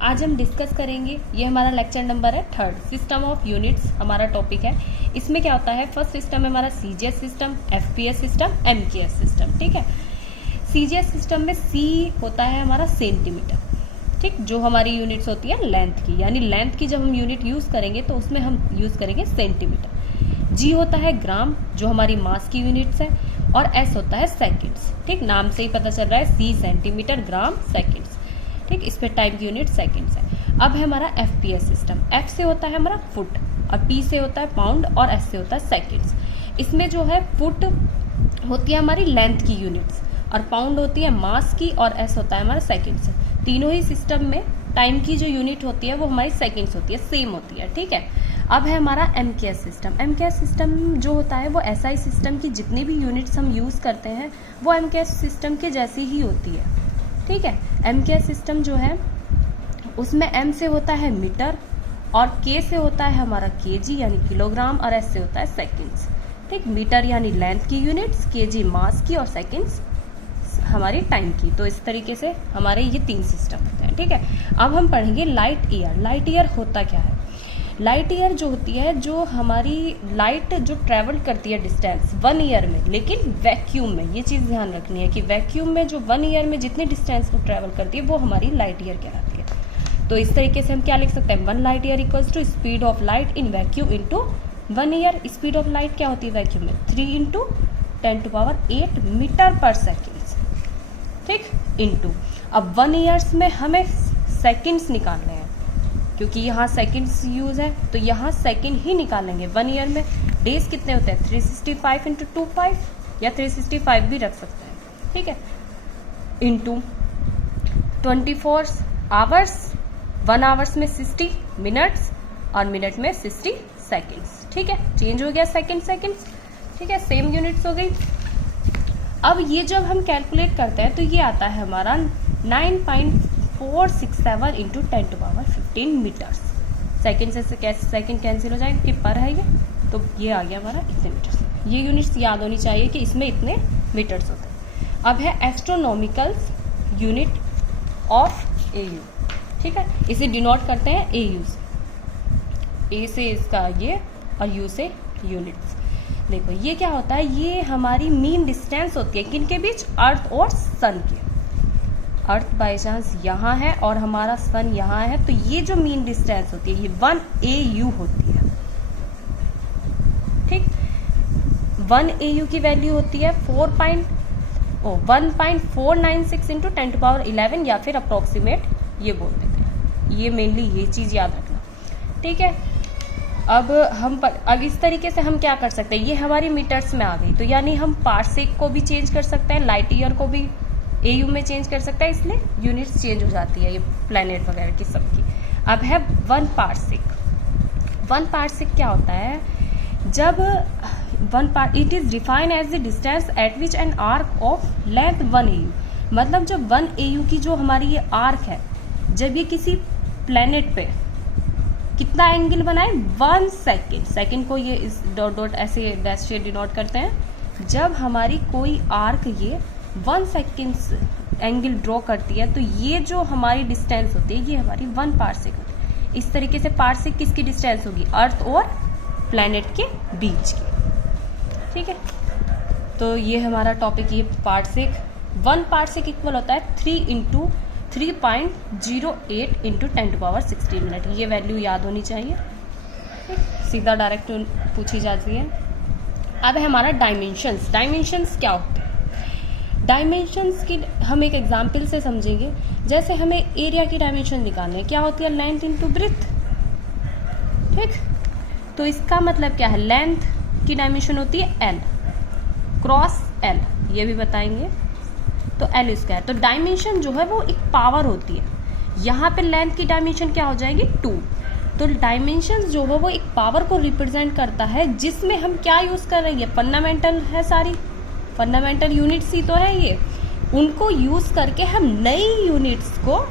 आज हम डिस्कस करेंगे, ये हमारा लेक्चर नंबर है 3, सिस्टम ऑफ यूनिट्स हमारा टॉपिक है। इसमें क्या होता है, फर्स्ट सिस्टम है हमारा CGS system, FPS system, MKS system. ठीक है, सीजीएस सिस्टम में सी होता है हमारा सेंटीमीटर, ठीक, जो हमारी यूनिट्स होती है लेंथ की, यानी लेंथ की जब हम यूनिट यूज करेंगे तो उसमें हम यूज करेंगे सेंटीमीटर। जी होता है ग्राम, जो हमारी मास की यूनिट्स है, और एस होता है सेकेंड्स। ठीक, नाम से ही पता चल रहा है, सी सेंटीमीटर, ग्राम सेकेंड्स। ठीक, इस पे टाइम की यूनिट सेकेंड्स है। अब है हमारा एफपीएस सिस्टम, एफ से होता है हमारा फुट, और पी से होता है पाउंड, और एस से होता है सेकेंड्स। इसमें जो है फुट होती है हमारी लेंथ की यूनिट्स, और पाउंड होती है मास की, और एस होता है हमारा सेकेंड्स। तीनों ही सिस्टम में टाइम की जो यूनिट होती है वो हमारी सेकेंड्स होती है, सेम होती है। ठीक है, अब है हमारा एमकेएस सिस्टम। एमकेएस सिस्टम जो होता है वो एसआई सिस्टम की जितनी भी यूनिट्स हम यूज करते हैं वो एमकेएस सिस्टम के जैसी ही होती है। ठीक है, एमकेएस सिस्टम जो है उसमें एम से होता है मीटर, और के से होता है हमारा केजी यानी किलोग्राम, और एस से होता है सेकेंड्स। ठीक, मीटर यानी लेंथ की यूनिट्स, केजी मास की, और सेकेंड्स हमारी टाइम की। तो इस तरीके से हमारे ये 3 सिस्टम होते हैं। ठीक है, अब हम पढ़ेंगे लाइट ईयर। लाइट ईयर होता क्या है? लाइट ईयर जो होती है, जो हमारी लाइट जो ट्रेवल करती है डिस्टेंस 1 ईयर में, लेकिन वैक्यूम में, ये चीज़ ध्यान रखनी है कि वैक्यूम में जो 1 ईयर में जितनी डिस्टेंस को ट्रेवल करती है वो हमारी लाइट ईयर कहलाती है। तो इस तरीके से हम क्या लिख सकते हैं, 1 light year equals to speed of light in vacuum into 1 year. Speed of light क्या होती है वैक्यूम में, 3 इंटू 10⁸ मीटर पर सेकेंड। ठीक, इंटू, अब 1 ईयर्स में हमें सेकेंड्स निकालने हैं, क्योंकि यहाँ सेकेंड्स यूज है तो यहाँ सेकेंड ही निकालेंगे। 1 ईयर में डेज कितने होते हैं, 365 इंटू 25, या 365 भी रख सकते हैं। ठीक है, इंटू 24 आवर्स, 1 आवर्स में 60 मिनट्स, और मिनट में 60 सेकेंड्स। ठीक है, चेंज हो गया सेकेंड्स। ठीक है, सेम यूनिट्स हो गई। अब ये जब हम कैलकुलेट करते हैं तो ये आता है हमारा 9.467 इंटू 10⁻15 मीटर्स। सेकेंड से कैसे सेकेंड कैंसिल हो जाएगा कि पर है ये, तो ये आ गया हमारा इतने मीटर्स। ये यूनिट्स याद होनी चाहिए कि इसमें इतने मीटर्स होते हैं। अब है एस्ट्रोनॉमिकल यूनिट ऑफ एयू। ठीक है, इसे डिनोट करते हैं एयू से, ए से इसका ये, और यू से यूनिट्स। देखो ये क्या होता है, ये हमारी मीन डिस्टेंस होती है किनके बीच, अर्थ और सन के। अर्थ बाय चांस यहाँ है और हमारा सन यहाँ है, तो ये जो मीन डिस्टेंस होती है ये 1 AU होती है। ठीक, 1 AU की वैल्यू होती है 1.496 इंटू 10⁻11, या फिर अप्रोक्सीमेट ये बोल देते हैं। ये मेनली ये चीज याद रखना। ठीक है, अब इस तरीके से हम क्या कर सकते हैं, ये हमारी मीटर्स में आ गई, तो यानी हम पार्सेक को भी चेंज कर सकते हैं, लाइट ईयर को भी एयू में चेंज कर सकते हैं, इसलिए यूनिट्स चेंज हो जाती है ये प्लैनेट वगैरह की सबकी। अब है 1 पार्सेक। 1 पार्सेक क्या होता है, जब it is defined as the distance at which an arc of length 1 AU। मतलब जब 1 AU की जो हमारी ये आर्क है, जब ये किसी प्लैनेट पे कितना एंगल बनाए, 1 सेकेंड, सेकेंड को ये इस डॉट डॉट ऐसे डैश से डिनोट करते हैं। जब हमारी कोई आर्क ये 1 सेकेंड एंगल ड्रॉ करती है, तो ये जो हमारी डिस्टेंस होती है ये हमारी 1 पार्सेक होती है। इस तरीके से पार्सेक किसकी डिस्टेंस होगी, अर्थ और प्लैनेट के बीच की। ठीक है, तो ये हमारा टॉपिक ये पार्सेक। 1 पार्सेक इक्वल होता है 3 इंटू 3.08 इंटू 10⁻16 मिनट। ये वैल्यू याद होनी चाहिए, सीधा डायरेक्ट पूछी जाती है। अब है हमारा डायमेंशंस। डायमेंशंस क्या होते हैं, डायमेंशंस की हम एक एग्जांपल से समझेंगे। जैसे हमें एरिया की डायमेंशन निकालना है, क्या होती है, लेंथ इंटू ब्रेथ। ठीक, तो इसका मतलब क्या है, लेंथ की डायमेंशन होती है L क्रॉस L, ये भी बताएंगे, तो L स्क्वायर। तो डायमेंशन जो है वो एक पावर होती है, यहाँ पे लेंथ की डायमेंशन क्या हो जाएगी, 2। तो डायमेंशन जो है वो एक पावर को रिप्रेजेंट करता है, जिसमें हम क्या यूज कर रहे हैं, फंडामेंटल है, सारी फंडामेंटल यूनिट्स ही तो है ये, उनको यूज करके हम नई यूनिट्स को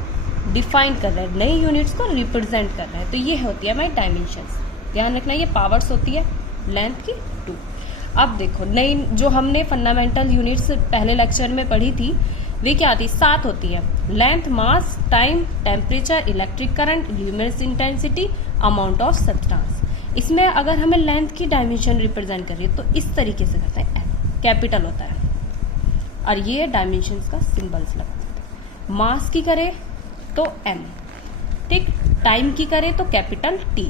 डिफाइन कर रहे हैं, नई यूनिट्स को रिप्रेजेंट कर रहे हैं। तो ये होती है हमारी डायमेंशंस। ध्यान रखना, ये पावर्स होती है लेंथ की 2। अब देखो नई जो हमने फंडामेंटल यूनिट्स पहले लेक्चर में पढ़ी थी, वे क्या आती, 7 होती है। Length, mass, time, temperature, electric current, luminous intensity, amount of substance. इसमें अगर हमें लेंथ की डायमेंशन रिप्रेजेंट करिए तो इस तरीके से करते हैं, कैपिटल होता है और ये डायमेंशंस का सिंबल्स लगा देते हैं। मास की करें तो m, ठीक, टाइम की करें तो कैपिटल T,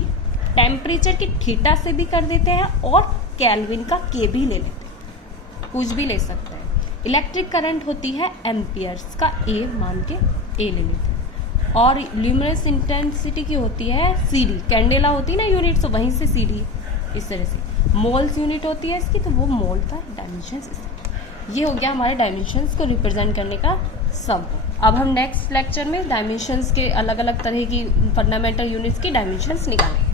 टेम्परेचर की थीटा से भी कर देते हैं और केल्विन का K भी ले लेते हैं, कुछ भी ले सकते हैं। इलेक्ट्रिक करंट होती है एम्पियर्स का A मान के A ले लेते हैं और ल्यूमिनस इंटेंसिटी की होती है CD, कैंडेला होती है ना यूनिट, तो वहीं से CD इस तरह से। मोल्स यूनिट होती है इसकी, तो वो मोल का डायमेंशंस। ये हो गया हमारे डायमेंशंस को रिप्रेजेंट करने का सब। अब हम नेक्स्ट लेक्चर में डायमेंशंस के अलग अलग तरह की फंडामेंटल यूनिट्स की डायमेंशंस निकालेंगे।